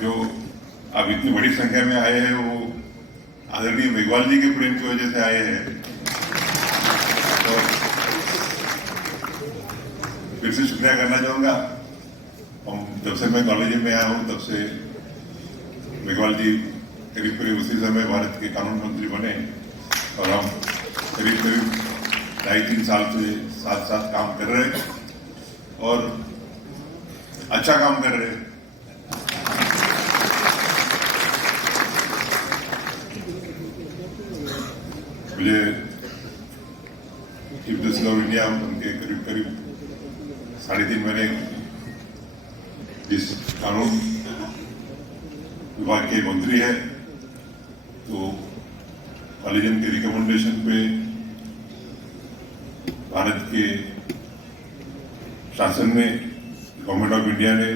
जो अब इतनी बड़ी संख्या में आए हैं वो आदरणीय मेघवाल जी के प्रेम की वजह से आए हैं। तो फिर से शुक्रिया करना चाहूंगा। हम जब से मैं कॉलेज में आया हूँ तब से मेघवाल जी करीब करीब उसी समय भारत के कानून मंत्री बने और हम करीब करीब 2.5-3 साल से साथ साथ काम कर रहे हैं और अच्छा काम कर रहे हैं। मुझे चीफ जस्टिस ऑफ इंडिया उनके करीब करीब 3.5 महीने जिस कानून विभाग के मंत्री है तो कॉलेजियम के रिकमेंडेशन पे भारत के शासन ने गवर्नमेंट ऑफ इंडिया ने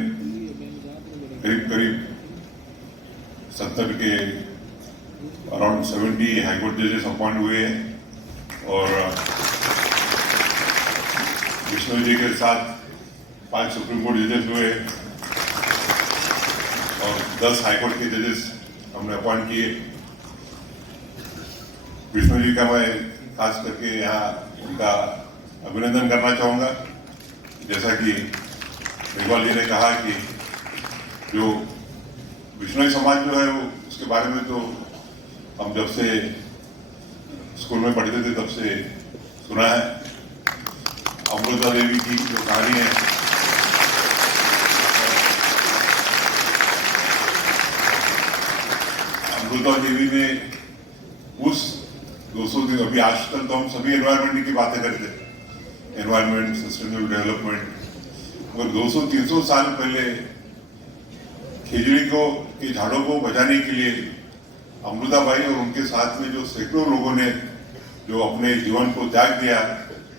करीब करीब 70 के अराउंड 70 हाईकोर्ट जजेस अपॉइंट हुए हैं और विष्णु जी के साथ 5 सुप्रीम कोर्ट जजेस हुए और 10 हाईकोर्ट के जजेस हमने अपॉइंट किए। विष्णु जी का मैं खास करके यहाँ उनका अभिनंदन करना चाहूँगा। जैसा कि मेघवाल जी ने कहा कि जो विष्णु समाज जो है वो उसके बारे में तो हम जब से स्कूल में पढ़ते थे तब से सुना है। अमृता देवी की जो कहानी है अमृता देवी ने उस 200 दिन अभी आज तक तो हम सभी एनवायरमेंट की बातें करते हैं, एनवायरमेंट सस्टेनेबल डेवलपमेंट, और 200-300 साल पहले खेजड़ी को के झाड़ों को बचाने के लिए अमृताबाई और उनके साथ में जो सैकड़ों लोगों ने जो अपने जीवन को त्याग दिया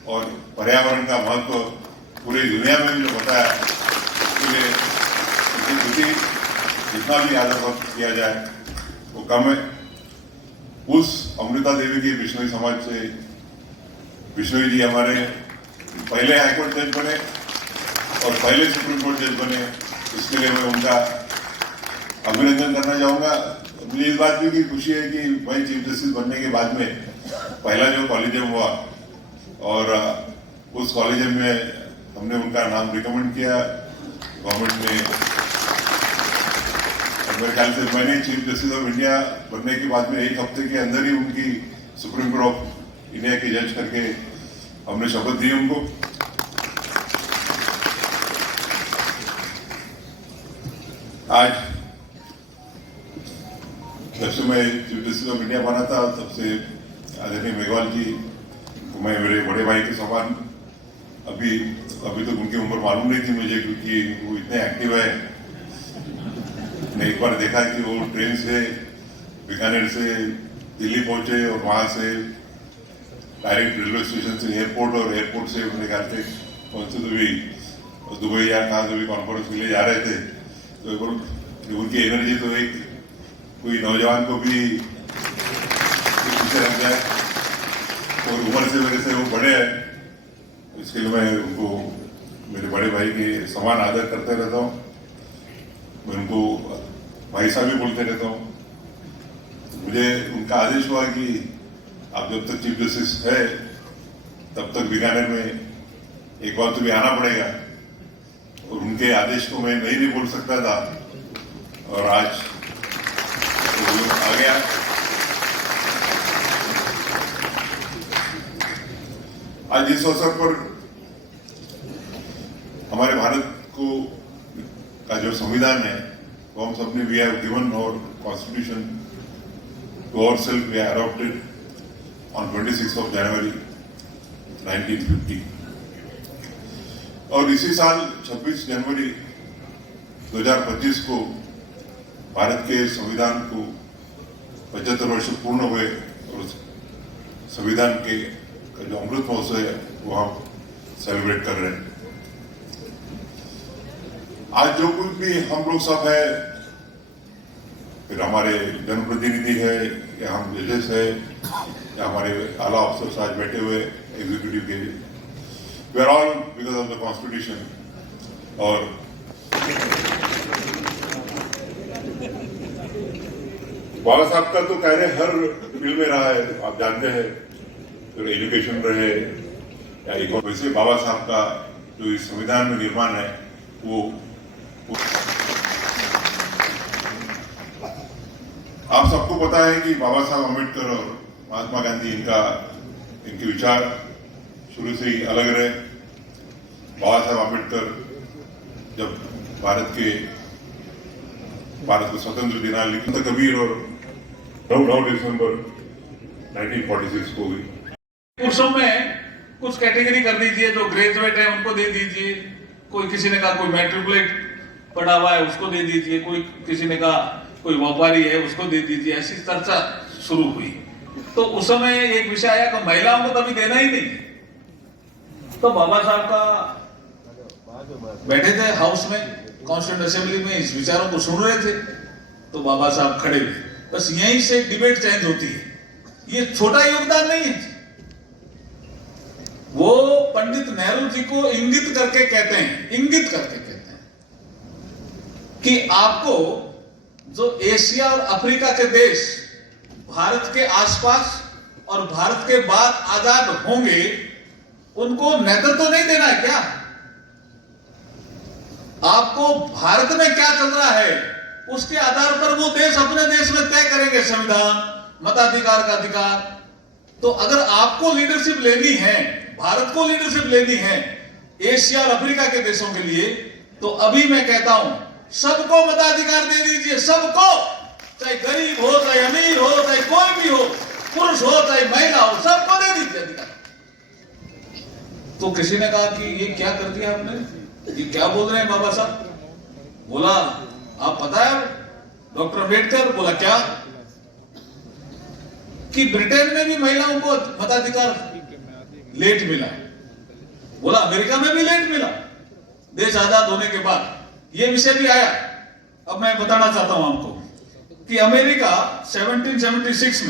और पर्यावरण का महत्व पूरी दुनिया में जो बताया, उसके लिए उनके प्रति जितना भी आदर किया जाए वो कम है। उस अमृता देवी के बिश्नोई समाज से बिश्नोई जी हमारे पहले हाईकोर्ट जज बने और पहले सुप्रीम कोर्ट जज बने, इसके लिए मैं उनका अभिनंदन करना चाहूंगा। मुझे इस बात की खुशी है कि भाई चीफ जस्टिस बनने के बाद में पहला जो कॉलेजियम हुआ और उस कॉलेजियम में हमने उनका नाम रिकमेंड किया गवर्नमेंट ने। मेरे ख्याल से मैंने चीफ जस्टिस ऑफ इंडिया बनने के बाद में 1 हफ्ते के अंदर ही उनकी सुप्रीम कोर्ट ऑफ इंडिया की जज करके हमने शपथ दी उनको। आज जब से मैं चीफ जस्टिस ऑफ इंडिया बना था तब से आदरणीय मेघवाल जी को मैं मेरे बड़े भाई के समान, अभी तक उनकी उम्र मालूम नहीं थी मुझे क्योंकि वो इतने एक्टिव है। मैंने एक बार देखा कि वो ट्रेन से बीकानेर से दिल्ली पहुंचे और वहां से डायरेक्ट रेलवे स्टेशन से एयरपोर्ट और एयरपोर्ट से मेरे ख्याल से कौन से दुबई या कहाँ से भी कॉन्फ्रेंस के लिए जा रहे थे। तो उनकी एनर्जी तो एक कोई नौजवान को भी पीछे रख जाए और उम्र से मेरे से वो बड़े हैं, इसके लिए मैं उनको मेरे बड़े भाई के समान आदर करते रहता हूँ। मैं उनको भाई साहब भी बोलते रहता हूँ। मुझे उनका आदेश हुआ कि आप जब तक चीफ जस्टिस है तब तक बीकानेर में एक बार तो भी आना पड़ेगा, और उनके आदेश को मैं नहीं भी बोल सकता था और आज तो आ गया। आज इस अवसर पर हमारे भारत को का जो संविधान है वो हम सबने वी हैव गिवन और constitution to ourselves we adopted on 26 of January 1950 और इसी साल 26 जनवरी 2025 को भारत के संविधान को 75 वर्ष पूर्ण हुए और संविधान के जो अमृत महोत्सव है वो हम सेलिब्रेट कर रहे हैं। आज जो कुछ भी हम लोग सब है, फिर हमारे जनप्रतिनिधि है या हम जजेस है या हमारे आला अफसर आज बैठे हुए एग्जीक्यूटिव के, we are all because of the constitution. और बाबा साहब का तो कार्य हर फील्ड में रहा है, आप जानते हैं, फिर एजुकेशन रहे या वैसे बाबा साहब का जो इस संविधान में निर्माण है वो आप सबको पता है कि बाबा साहब अम्बेडकर और महात्मा गांधी इनके विचार शुरू से ही अलग रहे। बाबा साहब अम्बेडकर जब भारत को स्वतंत्र दिना लिखा कबीर और 9 दिसंबर 1946 को हुई। पुरुषों में कुछ कैटेगरी कर दीजिए, जो ग्रेजुएट है उनको दे दीजिए, कोई किसी ने कहा कोई मैट्रिकुलेट पढ़ा हुआ है उसको दे दीजिए, कोई किसी ने कहा कोई व्यापारी है उसको दे दीजिए, ऐसी चर्चा शुरू हुई। तो उस समय एक विषय आया कि महिलाओं को तो अभी देना ही नहीं। तो बाबा साहब का बैठे थे हाउस में, कॉन्स्टिट्यूंट असेंबली में, इस विचारों को सुन रहे थे। तो बाबा साहब खड़े हुए, बस यहीं से डिबेट चेंज होती है। ये छोटा योगदान नहीं है, वो पंडित नेहरू जी को इंगित करके कहते हैं कि आपको जो एशिया और अफ्रीका के देश भारत के आसपास और भारत के बाद आजाद होंगे उनको नेतृत्व तो नहीं देना है क्या? आपको भारत में क्या चल रहा है उसके आधार पर वो देश अपने देश में तय करेंगे संविधान, मताधिकार का अधिकार। तो अगर आपको लीडरशिप लेनी है, भारत को लीडरशिप लेनी है एशिया और अफ्रीका के देशों के लिए, तो अभी मैं कहता हूं सबको मताधिकार दे दीजिए, सबको, चाहे गरीब हो, चाहे अमीर हो, चाहे कोई भी हो, पुरुष हो चाहे महिला हो, सबको दे दीजिए अधिकार। तो किसी ने कहा कि ये क्या कर दिया आपने, ये क्या बोल रहे हैं बाबा साहब? बोला आप पता है डॉक्टर अम्बेडकर, बोला क्या, कि ब्रिटेन में भी महिलाओं को मताधिकार लेट मिला, बोला अमेरिका में भी लेट मिला देश आजाद होने के बाद। यह विषय भी आया। अब मैं बताना चाहता हूं आपको कि अमेरिका 1776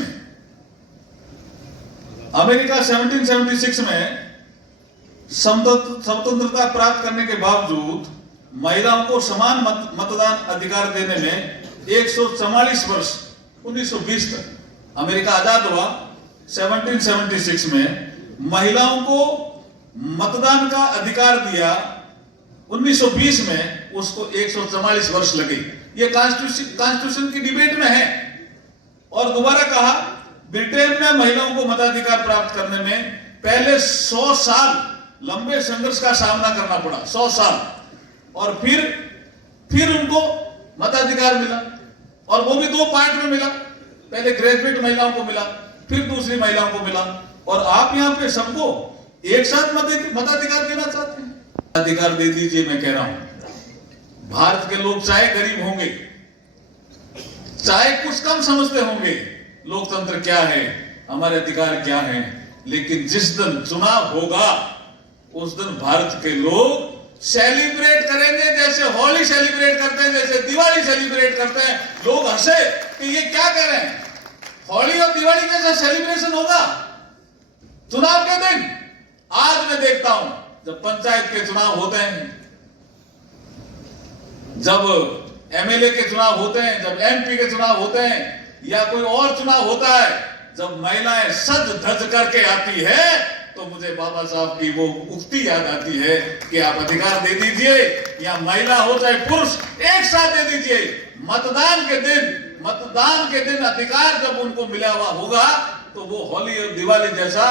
में स्वतंत्रता प्राप्त करने के बावजूद महिलाओं को समान मतदान अधिकार देने में 144 वर्ष 1920 तक, अमेरिका आजाद हुआ 1776 में, महिलाओं को मतदान का अधिकार दिया 1920 में, उसको 144 वर्ष लगे। ये कॉन्स्टिट्यूशन की डिबेट में है। और दोबारा कहा ब्रिटेन में महिलाओं को मताधिकार प्राप्त करने में पहले 100 साल लंबे संघर्ष का सामना करना पड़ा, 100 साल, और फिर उनको मताधिकार मिला। और वो भी 2 पार्ट में मिला, पहले ग्रेजुएट महिलाओं को मिला, फिर दूसरी महिलाओं को मिला। और आप यहां पे सबको एक साथ मताधिकार देना चाहते हैं? अधिकार दे दीजिए, मैं कह रहा हूं। भारत के लोग चाहे गरीब होंगे, चाहे कुछ कम समझते होंगे लोकतंत्र क्या है, हमारे अधिकार क्या है, लेकिन जिस दिन चुनाव होगा उस दिन भारत के लोग सेलिब्रेट करेंगे, जैसे होली सेलिब्रेट करते हैं, जैसे दिवाली सेलिब्रेट करते हैं। लोग हंसे कि ये क्या कर रहे हैं, होली और दिवाली जैसा सेलिब्रेशन होगा चुनाव के दिन। आज मैं देखता हूं जब पंचायत के चुनाव होते हैं, जब एमएलए के चुनाव होते हैं, जब एमपी के चुनाव होते हैं, या कोई और चुनाव होता है, जब महिलाएं सज धज करके आती है, तो मुझे बाबा साहब की वो उक्ति याद आती है कि आप अधिकार दे दीजिए, या महिला हो चाहे पुरुष, एक साथ दे दीजिए। मतदान के दिन अधिकार जब उनको मिला हुआ होगा तो वो होली और दिवाली जैसा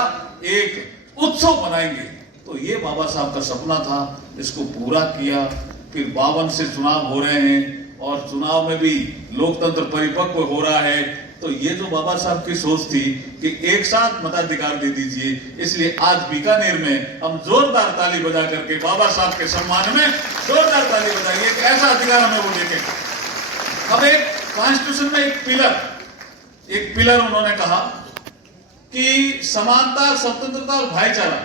एक उत्सव मनाएंगे। तो ये बाबा साहब का सपना था, इसको पूरा किया। फिर 52 से चुनाव हो रहे हैं और चुनाव में भी लोकतंत्र परिपक्व हो रहा है। तो ये जो बाबा साहब की सोच थी कि एक साथ मताधिकार दे दीजिए, इसलिए आज बीकानेर में हम जोरदार ताली बजा करके बाबा साहब के सम्मान में जोरदार ताली बजाइए। एक ऐसा अधिकार हमें वो देंगे। अब एक कॉन्स्टिट्यूशन में एक पिलर उन्होंने कहा कि समानता, स्वतंत्रता और भाईचारा,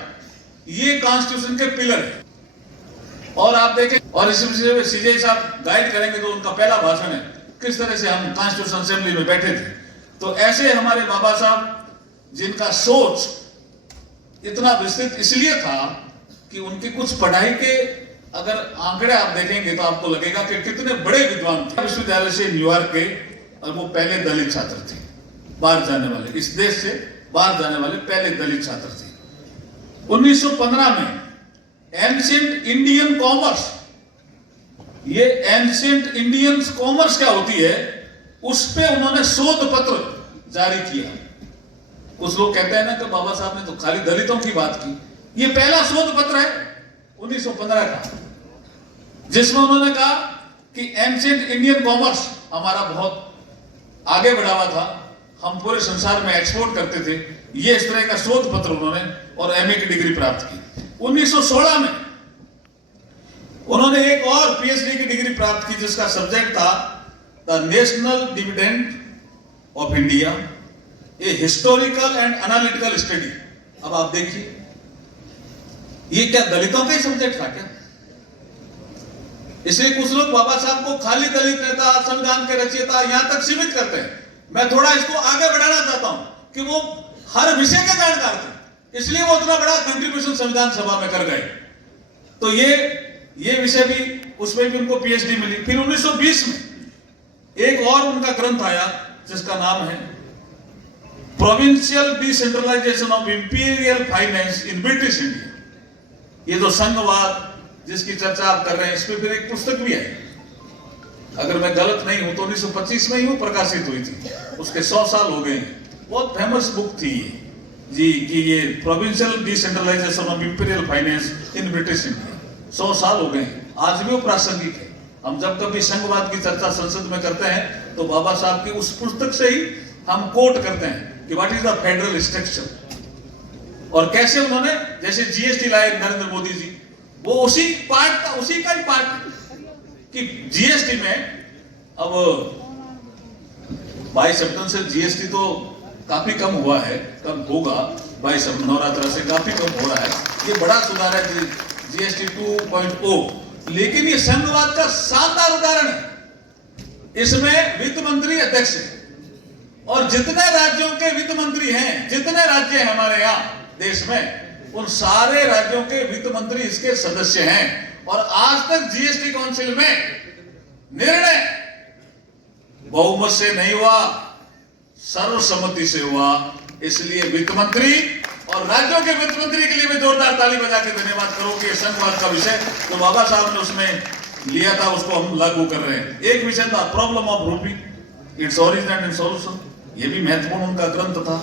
ये कॉन्स्टिट्यूशन के पिलर है। और आप देखें, और इस विषय में सीजे साहब गाइड करेंगे, जो उनका पहला भाषण है, किस तरह से हम कॉन्स्टिट्यूशन असेंबली में बैठे थे। तो ऐसे हमारे बाबा साहब, जिनका सोच इतना विस्तृत इसलिए था कि उनकी कुछ पढ़ाई के अगर आंकड़े आप देखेंगे तो आपको लगेगा कि कितने बड़े विद्वान थे। विश्वविद्यालय से न्यूयॉर्क के और वो पहले दलित छात्र थे, बाहर जाने वाले, इस देश से बाहर जाने वाले पहले दलित छात्र थे। 1915 में एंशिएंट इंडियन कॉमर्स, ये एंशिएंट इंडियन कॉमर्स क्या होती है, उस पे उन्होंने शोध पत्र जारी किया। कुछ लोग कहते हैं ना कि बाबा साहब ने तो खाली दलितों की बात की, ये पहला शोध पत्र है 1915 का, जिसमें उन्होंने कहा कि एंशिएंट इंडियन कॉमर्स हमारा बहुत आगे बढ़ा हुआ था, हम पूरे संसार में एक्सपोर्ट करते थे। ये इस तरह का शोध पत्र उन्होंने और एमए की डिग्री प्राप्त की। 1916 में उन्होंने एक और पीएचडी की डिग्री प्राप्त की, जिसका सब्जेक्ट था the national dividend of India, a historical and analytical study. अब आप देखिए, ये क्या दलितों का ही सब्जेक्ट था क्या? इसलिए कुछ लोग बाबा साहब को खाली दलित नेता, संविधान के रचयिता यहां तक सीमित करते हैं। मैं थोड़ा इसको आगे बढ़ाना चाहता हूं कि वो हर विषय के जानकार थे, इसलिए वो उतना बड़ा कंट्रीब्यूशन संविधान सभा में कर गए। तो ये विषय भी, उसमें भी उनको पीएचडी मिली। फिर 1920 में एक और उनका ग्रंथ आया जिसका नाम है provincial decentralisation of imperial finance in British India. ये जो संघवाद जिसकी चर्चा आप कर रहे हैं, इस पर फिर एक पुस्तक भी है, अगर मैं गलत नहीं हूं तो 1925 में ही वो प्रकाशित हुई थी, उसके 100 साल हो गए। बहुत फेमस बुक थी ये जी, कि ये provincial decentralisation of imperial finance in British India, 100 साल हो गए, आज भी वो प्रासंगिक है। हम जब कभी संघवाद की चर्चा संसद में करते हैं तो बाबा साहब की उस पुस्तक से ही हम कोट करते हैं कि what is the federal structure, और कैसे उन्होंने, जैसे जीएसटी लाए नरेंद्र मोदी जी, वो उसी का ही पार्ट कि जीएसटी में अब 22 सितंबर से जीएसटी तो काफी कम हुआ है, कम होगा, 22 नवरात्र से काफी कम हो रहा है, ये बड़ा सुधार है जीएसटी 2.0। लेकिन ये संघवाद का शानदार उदाहरण है। इसमें वित्त मंत्री अध्यक्ष है, और जितने राज्यों के वित्त मंत्री हैं, जितने राज्य हैं हमारे यहाँ देश में, उन सारे राज्यों के वित्त मंत्री इसके सदस्य हैं। और आज तक जीएसटी काउंसिल में निर्णय बहुमत से नहीं हुआ, सर्वसम्मति से हुआ। इसलिए वित्त मंत्री और राज्यों के वित्त मंत्री के लिए भी जोरदार ताली बजा के धन्यवाद करो कि संघवाद का विषय तो बाबा साहब ने उसमें लिया था, उसको हम लागू कर रहे हैं। एक विषय था प्रॉब्लम ऑफ रूपी, इट्स ओरिजिन एंड सॉल्यूशन, ये भी महत्वपूर्ण उनका ग्रंथ था।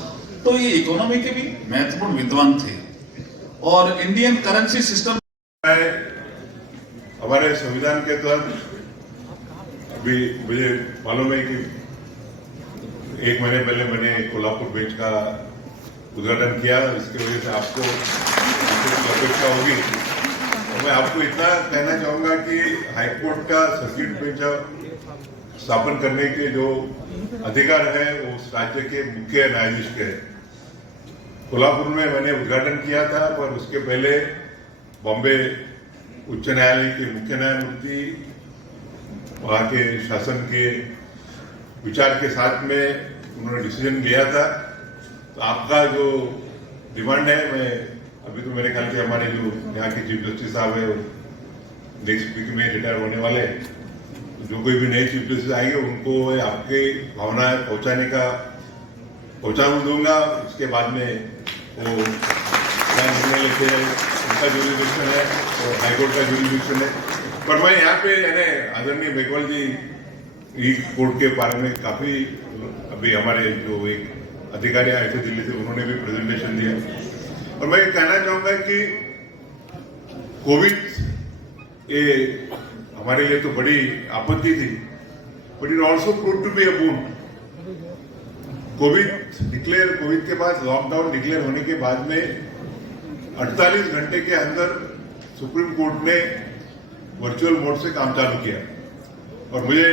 तो ये इकोनॉमी के भी महत्वपूर्ण विद्वान थे। और इंडियन करेंसी सिस्टम हमारे संविधान के तहत अभी मुझे मालूम है कि 1 महीने पहले मैंने कोल्हापुर बेंच का उद्घाटन किया, इसकी वजह से आपको अपेक्षा होगी। और मैं आपको इतना कहना चाहूंगा कि हाईकोर्ट का सर्किट बेंच स्थापन करने के जो अधिकार है वो उस राज्य के मुख्य न्यायाधीश के है। कोल्हापुर में मैंने उद्घाटन किया था, पर उसके पहले बॉम्बे उच्च न्यायालय के मुख्य न्यायमूर्ति वहां के शासन के विचार के साथ में उन्होंने डिसीजन लिया था। तो आपका जो डिमांड है, मैं अभी तो मेरे ख्याल से हमारे जो यहाँ के चीफ जस्टिस साहब है नेक्स्ट वीक में रिटायर होने वाले हैं, तो जो कोई भी नए चीफ जस्टिस आएंगे उनको आपके भावनाएं पहुंचा दूंगा। इसके बाद में वो क्या निर्णय लेते हैं, उनका जुरिडिक्शन है और हाईकोर्ट का जुरिडिक्शन है। पर मैं यहाँ पे आदरणीय मेघवाल जी ई कोर्ट के बारे में काफी, अभी हमारे जो एक अधिकारी आए थे दिल्ली से, उन्होंने भी प्रेजेंटेशन दिया। और मैं कहना चाहूंगा कि कोविड ये हमारे लिए तो बड़ी आपत्ति थी, but it also prove to be a boon. Covid के बाद लॉकडाउन डिक्लेयर होने के बाद में 48 घंटे के अंदर सुप्रीम कोर्ट ने वर्चुअल मोड से काम चालू किया। और मुझे